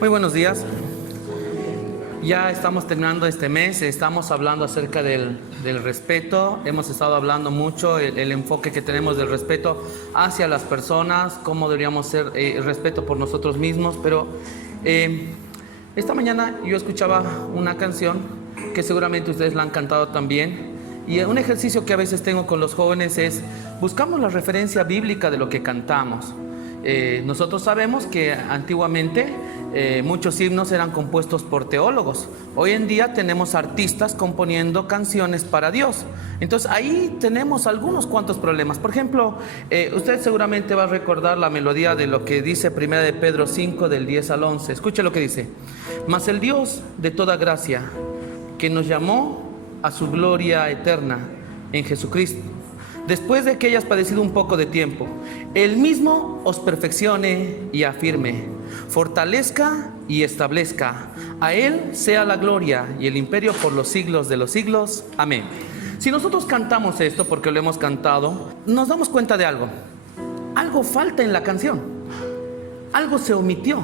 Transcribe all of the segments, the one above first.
Muy buenos días. Ya estamos terminando este mes, estamos hablando acerca del respeto. Hemos estado hablando mucho el enfoque que tenemos del respeto hacia las personas, cómo deberíamos ser respeto por nosotros mismos. Pero esta mañana yo escuchaba una canción que seguramente ustedes la han cantado también. Y un ejercicio que a veces tengo con los jóvenes es, buscamos la referencia bíblica de lo que cantamos. Nosotros sabemos que antiguamente muchos himnos eran compuestos por teólogos. Hoy en día tenemos artistas componiendo canciones para Dios. Entonces ahí tenemos algunos cuantos problemas. Por ejemplo, usted seguramente va a recordar la melodía de lo que dice 1 de Pedro 5 del 10 al 11. Escuche lo que dice: mas el Dios de toda gracia, que nos llamó a su gloria eterna en Jesucristo, después de que hayas padecido un poco de tiempo, Él mismo os perfeccione y afirme, fortalezca y establezca. A Él sea la gloria y el imperio por los siglos de los siglos. Amén. Si nosotros cantamos esto, porque lo hemos cantado, nos damos cuenta de algo. Algo falta en la canción. Algo se omitió.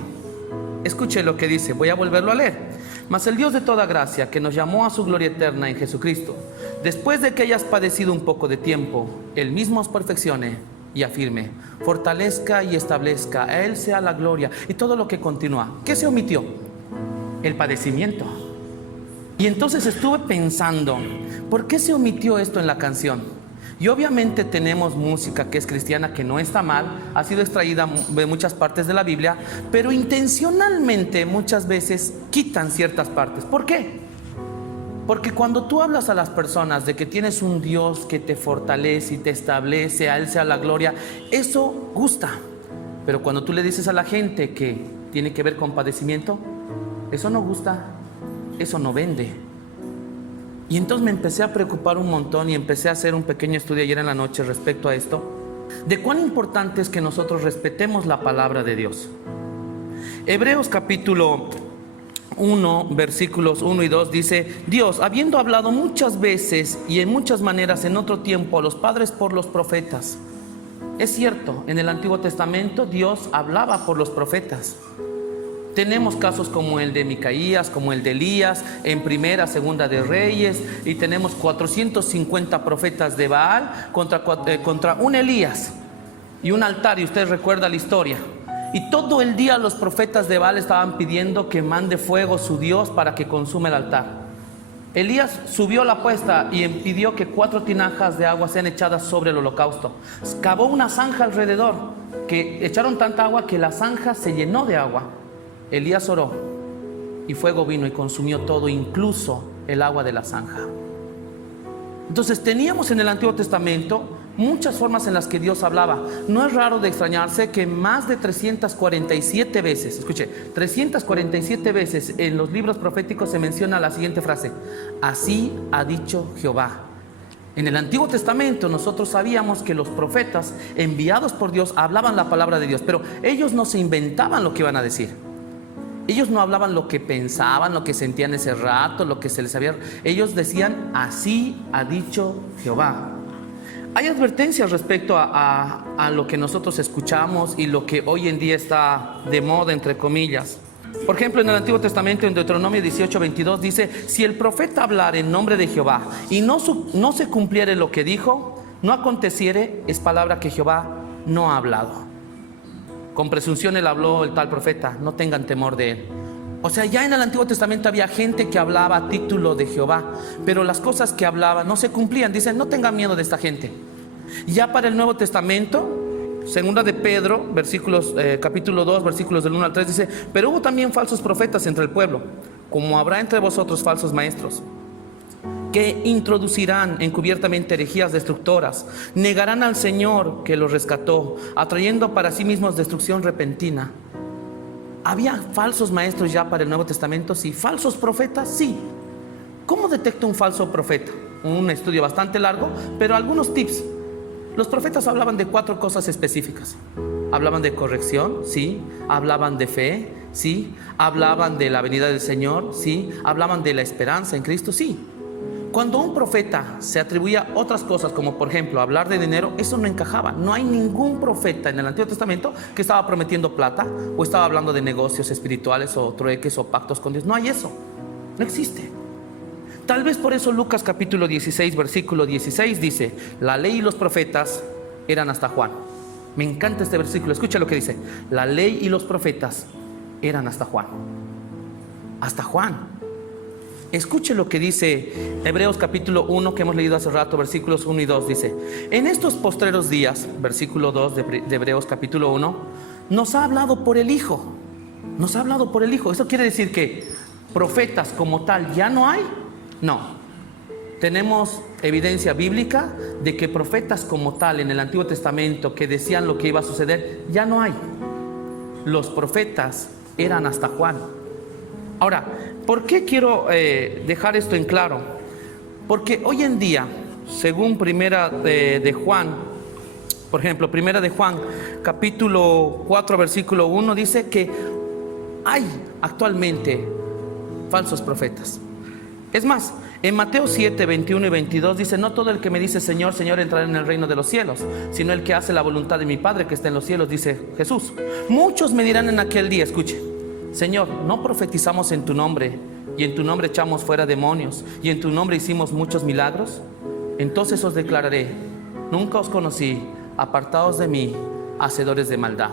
Escuche lo que dice, voy a volverlo a leer. Mas el Dios de toda gracia, que nos llamó a su gloria eterna en Jesucristo, después de que hayas padecido un poco de tiempo, Él mismo os perfeccione y afirme, fortalezca y establezca. A Él sea la gloria. Y todo lo que continúa. ¿Qué se omitió? El padecimiento. Y entonces estuve pensando, ¿por qué se omitió esto en la canción? Y obviamente tenemos música que es cristiana, que no está mal, ha sido extraída de muchas partes de la Biblia, pero intencionalmente muchas veces quitan ciertas partes. ¿Por qué? Porque cuando tú hablas a las personas de que tienes un Dios que te fortalece y te establece, a Él sea la gloria, eso gusta. Pero cuando tú le dices a la gente que tiene que ver con padecimiento, eso no gusta, eso no vende. Y entonces me empecé a preocupar un montón y empecé a hacer un pequeño estudio ayer en la noche respecto a esto, de cuán importante es que nosotros respetemos la palabra de Dios. Hebreos capítulo 1, versículos 1 y 2 dice: Dios, habiendo hablado muchas veces y en muchas maneras en otro tiempo a los padres por los profetas. Es cierto, en el Antiguo Testamento Dios hablaba por los profetas. Tenemos casos como el de Micaías, como el de Elías, en Primera, Segunda de Reyes, y tenemos 450 profetas de Baal contra un Elías y un altar, y usted recuerda la historia. Y todo el día los profetas de Baal estaban pidiendo que mande fuego su Dios para que consuma el altar. Elías subió la puesta y pidió que 4 tinajas de agua sean echadas sobre el holocausto. Cavó una zanja alrededor, que echaron tanta agua que la zanja se llenó de agua. Elías oró y fuego vino y consumió todo, incluso el agua de la zanja. Entonces teníamos en el Antiguo Testamento muchas formas en las que Dios hablaba. No es raro de extrañarse que más de 347 veces, escuche, 347 veces en los libros proféticos se menciona la siguiente frase: así ha dicho Jehová. En el Antiguo Testamento nosotros sabíamos que los profetas enviados por Dios hablaban la palabra de Dios, pero ellos no se inventaban lo que iban a decir. Ellos no hablaban lo que pensaban, lo que sentían ese rato, lo que se les había... Ellos decían, así ha dicho Jehová. Hay advertencias respecto a lo que nosotros escuchamos y lo que hoy en día está de moda, entre comillas. Por ejemplo, en el Antiguo Testamento, en Deuteronomio 18:22 dice: si el profeta hablara en nombre de Jehová y no se cumpliere lo que dijo, no aconteciere, es palabra que Jehová no ha hablado. Con presunción él habló el tal profeta, no tengan temor de él. O sea, ya en el Antiguo Testamento había gente que hablaba a título de Jehová, pero las cosas que hablaba no se cumplían. Dicen, no tengan miedo de esta gente. Ya para el Nuevo Testamento, Segunda de Pedro, capítulo 2, versículos del 1 al 3 dice: pero hubo también falsos profetas entre el pueblo, como habrá entre vosotros falsos maestros, que introducirán encubiertamente herejías destructoras, negarán al Señor que los rescató, atrayendo para sí mismos destrucción repentina. ¿Había falsos maestros ya para el Nuevo Testamento? Sí. ¿Falsos profetas? Sí. ¿Cómo detecta un falso profeta? Un estudio bastante largo, pero algunos tips. Los profetas hablaban de 4 cosas específicas. Hablaban de corrección, sí. Hablaban de fe, sí. Hablaban de la venida del Señor, sí. Hablaban de la esperanza en Cristo, sí. Cuando un profeta se atribuía otras cosas, como por ejemplo hablar de dinero, eso no encajaba. No hay ningún profeta en el Antiguo Testamento que estaba prometiendo plata o estaba hablando de negocios espirituales o trueques o pactos con Dios. No hay eso, no existe. Tal vez por eso Lucas capítulo 16 versículo 16 dice: la ley y los profetas eran hasta Juan. Me encanta este versículo, escucha lo que dice: la ley y los profetas eran hasta Juan. Hasta Juan. Escuche lo que dice Hebreos capítulo 1 que hemos leído hace rato, versículos 1 y 2. Dice: en estos postreros días, versículo 2 de Hebreos capítulo 1, nos ha hablado por el Hijo. Nos ha hablado por el Hijo. ¿Eso quiere decir que profetas como tal ya no hay? No. Tenemos evidencia bíblica de que profetas como tal en el Antiguo Testamento que decían lo que iba a suceder, ya no hay. Los profetas eran hasta Juan. Ahora, ¿por qué quiero dejar esto en claro? Porque hoy en día, según primera de Juan, por ejemplo, primera de Juan, capítulo 4, versículo 1, dice que hay actualmente falsos profetas. Es más, en Mateo 7, 21 y 22 dice: no todo el que me dice Señor, Señor entrará en el reino de los cielos, sino el que hace la voluntad de mi Padre que está en los cielos, dice Jesús. Muchos me dirán en aquel día, escuche: Señor, ¿no profetizamos en tu nombre, y en tu nombre echamos fuera demonios, y en tu nombre hicimos muchos milagros? Entonces os declararé: nunca os conocí, apartaos de mí, hacedores de maldad.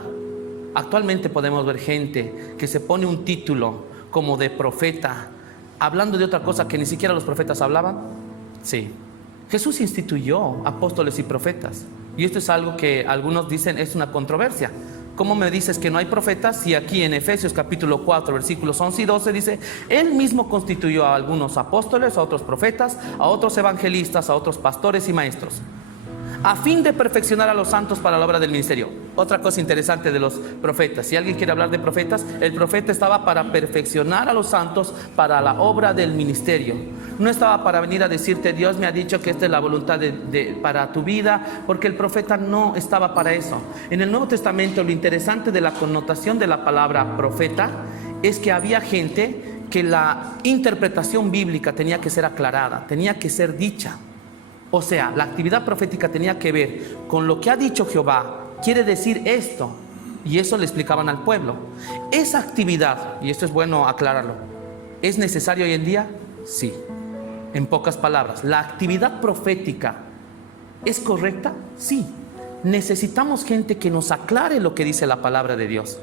Actualmente podemos ver gente que se pone un título como de profeta, hablando de otra cosa que ni siquiera los profetas hablaban. Sí, Jesús instituyó apóstoles y profetas, y esto es algo que algunos dicen es una controversia. ¿Cómo me dices que no hay profetas? Y aquí en Efesios capítulo 4 versículos 11 y 12 dice: Él mismo constituyó a algunos apóstoles, a otros profetas, a otros evangelistas, a otros pastores y maestros, a fin de perfeccionar a los santos para la obra del ministerio. Otra cosa interesante de los profetas, si alguien quiere hablar de profetas, el profeta estaba para perfeccionar a los santos para la obra del ministerio. No estaba para venir a decirte: Dios me ha dicho que esta es la voluntad para tu vida, porque el profeta no estaba para eso. En el Nuevo Testamento, lo interesante de la connotación de la palabra profeta es que había gente que la interpretación bíblica tenía que ser aclarada, tenía que ser dicha. O sea, la actividad profética tenía que ver con lo que ha dicho Jehová, quiere decir esto, y eso le explicaban al pueblo. Esa actividad, y esto es bueno aclararlo, ¿es necesario hoy en día? Sí. En pocas palabras, ¿la actividad profética es correcta? Sí. Necesitamos gente que nos aclare lo que dice la palabra de Dios.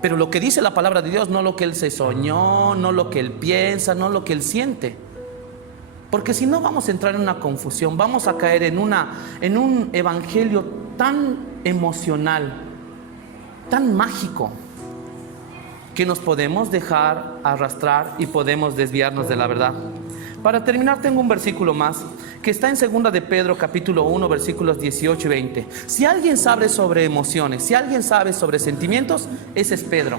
Pero lo que dice la palabra de Dios, no lo que él se soñó, no lo que él piensa, no lo que él siente. Porque si no, vamos a entrar en una confusión, vamos a caer en un evangelio tan emocional, tan mágico, que nos podemos dejar arrastrar y podemos desviarnos de la verdad. Para terminar, tengo un versículo más que está en 2 de Pedro capítulo 1 versículos 18 y 20. Si alguien sabe sobre emociones, si alguien sabe sobre sentimientos, ese es Pedro.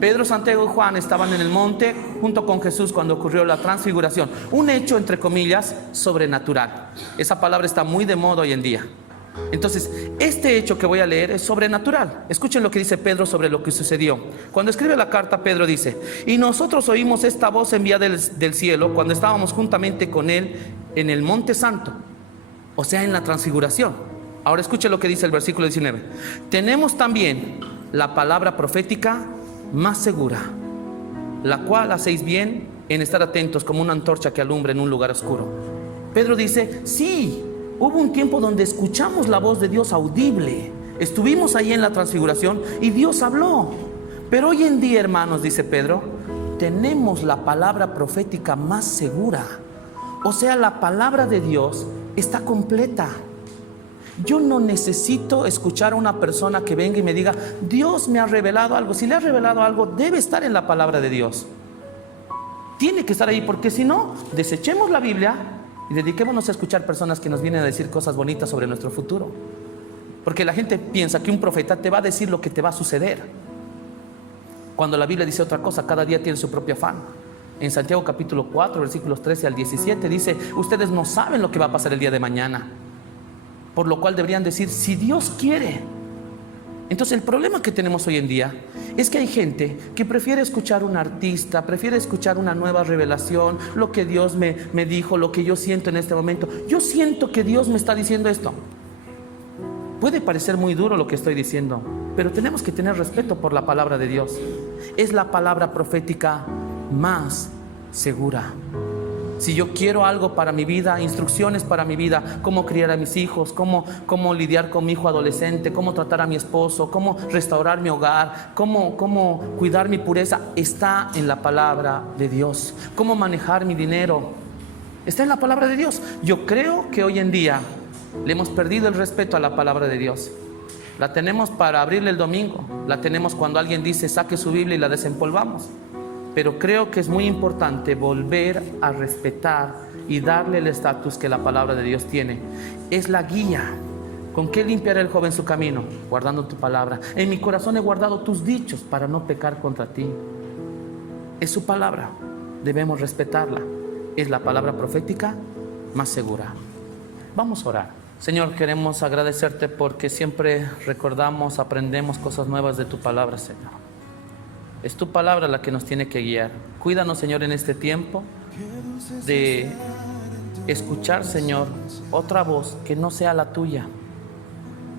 Pedro, Santiago y Juan estaban en el monte junto con Jesús cuando ocurrió la transfiguración, un hecho entre comillas sobrenatural. Esa palabra está muy de moda hoy en día. Entonces, este hecho que voy a leer es sobrenatural. Escuchen lo que dice Pedro sobre lo que sucedió. Cuando escribe la carta, Pedro dice: y nosotros oímos esta voz enviada del cielo cuando estábamos juntamente con él en el monte santo, o sea, en la transfiguración. Ahora escuchen lo que dice el versículo 19: tenemos también la palabra profética más segura, la cual hacéis bien en estar atentos como una antorcha que alumbra en un lugar oscuro. Pedro dice: sí, hubo un tiempo donde escuchamos la voz de Dios audible, estuvimos ahí en la transfiguración y Dios habló. Pero hoy en día, hermanos, dice Pedro, tenemos la palabra profética más segura. O sea, la palabra de Dios está completa. Yo no necesito escuchar a una persona que venga y me diga: Dios me ha revelado algo. Si le ha revelado algo, debe estar en la palabra de Dios. Tiene que estar ahí, porque si no, desechemos la Biblia y dediquémonos a escuchar personas que nos vienen a decir cosas bonitas sobre nuestro futuro. Porque la gente piensa que un profeta te va a decir lo que te va a suceder, cuando la Biblia dice otra cosa. Cada día tiene su propio afán. En Santiago capítulo 4 versículos 13 al 17 dice: ustedes no saben lo que va a pasar el día de mañana, por lo cual deberían decir: si Dios quiere. Entonces el problema que tenemos hoy en día es que hay gente que prefiere escuchar un artista, prefiere escuchar una nueva revelación, lo que Dios me dijo, lo que yo siento en este momento. Yo siento que Dios me está diciendo esto. Puede parecer muy duro lo que estoy diciendo, pero tenemos que tener respeto por la palabra de Dios. Es la palabra profética más segura. Si yo quiero algo para mi vida, instrucciones para mi vida, cómo criar a mis hijos, cómo lidiar con mi hijo adolescente, cómo tratar a mi esposo, cómo restaurar mi hogar, cómo cuidar mi pureza, está en la palabra de Dios. Cómo manejar mi dinero, está en la palabra de Dios. Yo creo que hoy en día le hemos perdido el respeto a la palabra de Dios. La tenemos para abrirle el domingo, la tenemos cuando alguien dice saque su Biblia y la desempolvamos. Pero creo que es muy importante volver a respetar y darle el estatus que la palabra de Dios tiene. Es la guía. ¿Con qué limpiará el joven su camino? Guardando tu palabra. En mi corazón he guardado tus dichos para no pecar contra ti. Es su palabra. Debemos respetarla. Es la palabra profética más segura. Vamos a orar. Señor, queremos agradecerte porque siempre recordamos, aprendemos cosas nuevas de tu palabra, Señor. Es tu palabra la que nos tiene que guiar. Cuídanos, Señor, en este tiempo de escuchar, Señor, otra voz que no sea la tuya.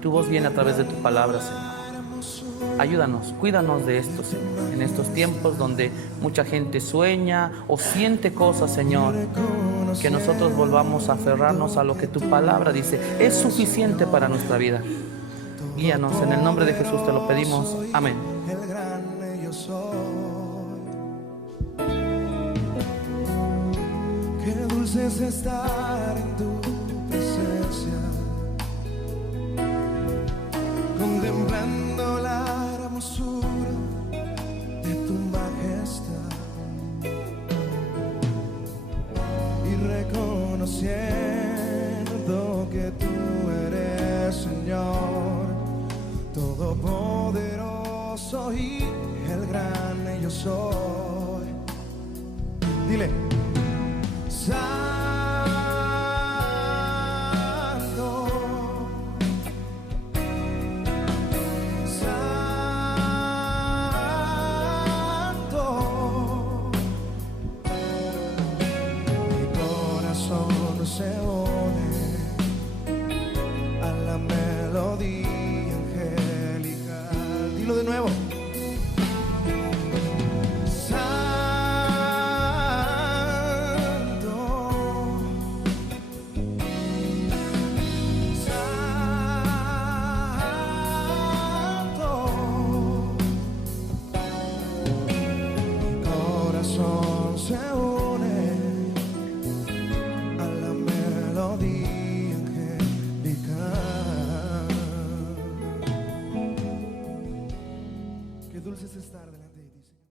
Tu voz viene a través de tu palabra, Señor. Ayúdanos, cuídanos de esto, Señor. En estos tiempos donde mucha gente sueña o siente cosas, Señor, que nosotros volvamos a aferrarnos a lo que tu palabra dice. Es suficiente para nuestra vida. Guíanos, en el nombre de Jesús te lo pedimos. Amén. Qué dulce es estar en tu presencia, contemplando la hermosura de tu majestad y reconociendo que tú eres Señor Todopoderoso y el gran yo soy. Dile. Santo, Santo, mi corazón se une a la melodía angelical. Dilo de nuevo. Se une a la melodía angelical. Qué dulce es estar delante.